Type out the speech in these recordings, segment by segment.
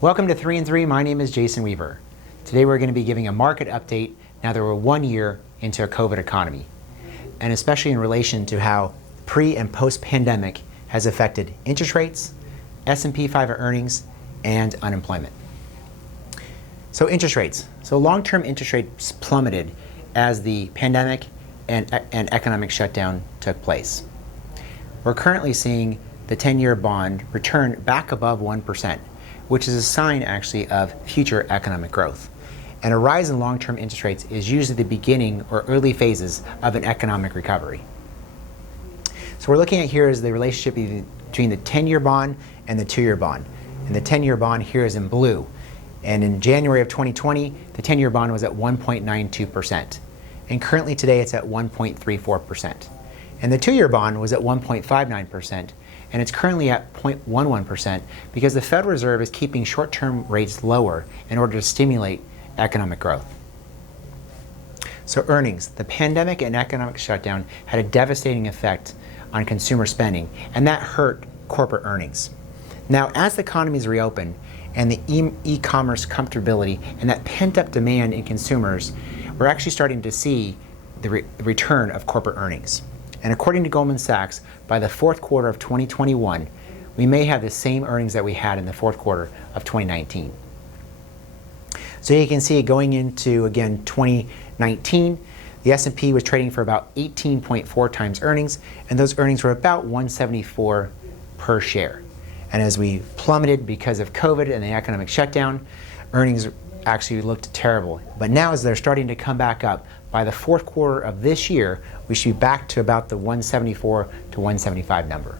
Welcome to 3 and 3. My name is Jason Weaver. Today we're going to be giving a market update now that we're 1 year into a COVID economy, and especially in relation to how pre and post-pandemic has affected interest rates, S&P 500 earnings, and unemployment. So interest rates. So long-term interest rates plummeted as the pandemic and economic shutdown took place. We're currently seeing the 10-year bond return back above 1%, which is a sign actually of future economic growth. And a rise in long-term interest rates is usually the beginning or early phases of an economic recovery. So we're looking at here is the relationship between the 10-year bond and the 2-year bond. And the 10-year bond here is in blue. And in January of 2020, the 10-year bond was at 1.92%. And currently today it's at 1.34%. And the 2-year bond was at 1.59%. And it's currently at 0.11% because the Federal Reserve is keeping short-term rates lower in order to stimulate economic growth. So earnings. The pandemic and economic shutdown had a devastating effect on consumer spending, and that hurt corporate earnings. Now, as the economies reopen and the e-commerce comfortability and that pent-up demand in consumers, we're actually starting to see the return of corporate earnings. And according to Goldman Sachs, by the fourth quarter of 2021, we may have the same earnings that we had in the fourth quarter of 2019. So you can see going into, again, 2019, the S&P was trading for about 18.4 times earnings, and those earnings were about $174 per share. And as we plummeted because of COVID and the economic shutdown, earnings actually looked terrible. But now as they're starting to come back up, by the fourth quarter of this year, we should be back to about the 174 to 175 number.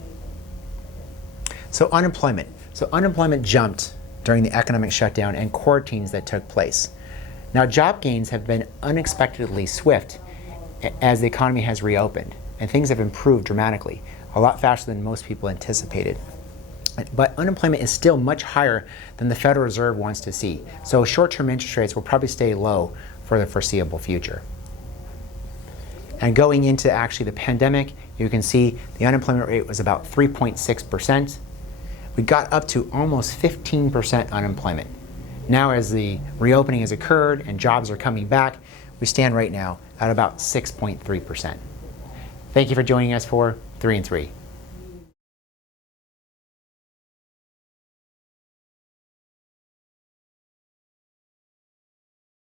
So unemployment. So unemployment jumped during the economic shutdown and quarantines that took place. Now job gains have been unexpectedly swift as the economy has reopened, and things have improved dramatically, a lot faster than most people anticipated. But unemployment is still much higher than the Federal Reserve wants to see. So short-term interest rates will probably stay low for the foreseeable future. And going into actually the pandemic, you can see the unemployment rate was about 3.6%. We got up to almost 15% unemployment. Now as the reopening has occurred and jobs are coming back, we stand right now at about 6.3%. Thank you for joining us for 3 and 3.